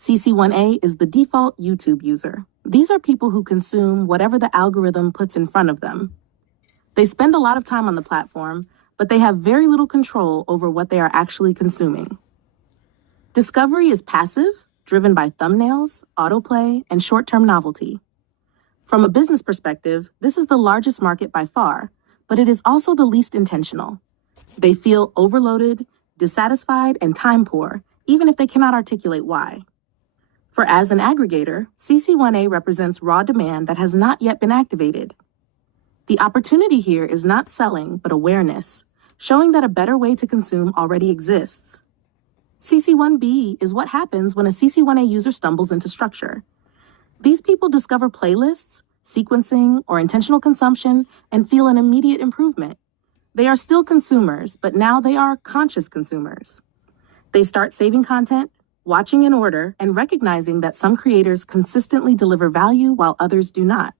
CC1A is the default YouTube user. These are people who consume whatever the algorithm puts in front of them. They spend a lot of time on the platform, but they have very little control over what they are actually consuming. Discovery is passive, driven by thumbnails, autoplay, and short-term novelty. From a business perspective, this is the largest market by far, but it is also the least intentional. They feel overloaded, dissatisfied, and time poor, even if they cannot articulate why. For As An Aggregator, CC1A represents raw demand that has not yet been activated. The opportunity here is not selling, but awareness, showing that a better way to consume already exists. CC1B is what happens when a CC1A user stumbles into structure. These people discover playlists, sequencing, or intentional consumption and feel an immediate improvement. They are still consumers, but now they are conscious consumers. They start saving content, watching in order, and recognizing that some creators consistently deliver value while others do not.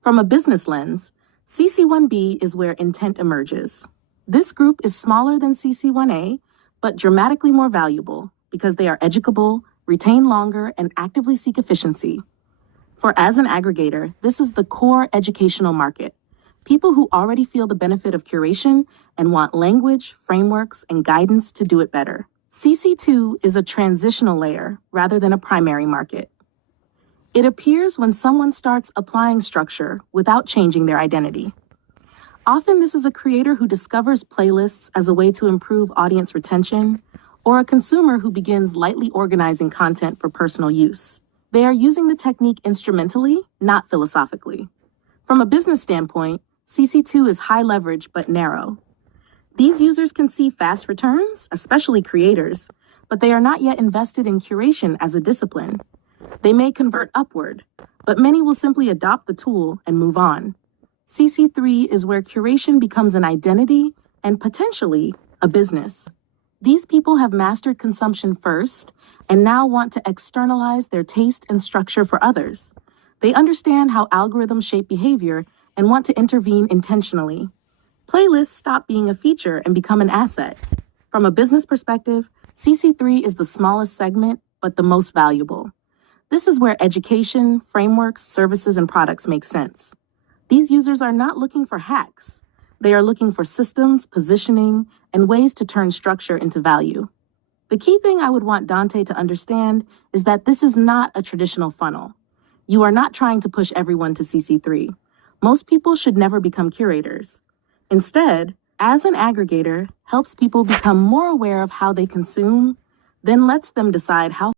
From a business lens, CC1B is where intent emerges. This group is smaller than CC1A, but dramatically more valuable because they are educable, retain longer, and actively seek efficiency. For As An Aggregator, this is the core educational market. People who already feel the benefit of curation and want language, frameworks, and guidance to do it better. CC2 is a transitional layer rather than a primary market. It appears when someone starts applying structure without changing their identity. Often this is a creator who discovers playlists as a way to improve audience retention, or a consumer who begins lightly organizing content for personal use. They are using the technique instrumentally, not philosophically. From a business standpoint, CC2 is high leverage but narrow. These users can see fast returns, especially creators, but they are not yet invested in curation as a discipline. They may convert upward, but many will simply adopt the tool and move on. CC3 is where curation becomes an identity and potentially a business. These people have mastered consumption first and now want to externalize their taste and structure for others. They understand how algorithms shape behavior and want to intervene intentionally. Playlists stop being a feature and become an asset. From a business perspective, CC3 is the smallest segment, but the most valuable. This is where education, frameworks, services, and products make sense. These users are not looking for hacks. They are looking for systems, positioning, and ways to turn structure into value. The key thing I would want Dante to understand is that this is not a traditional funnel. You are not trying to push everyone to CC3. Most people should never become curators. Instead, As An Aggregator helps people become more aware of how they consume, then lets them decide how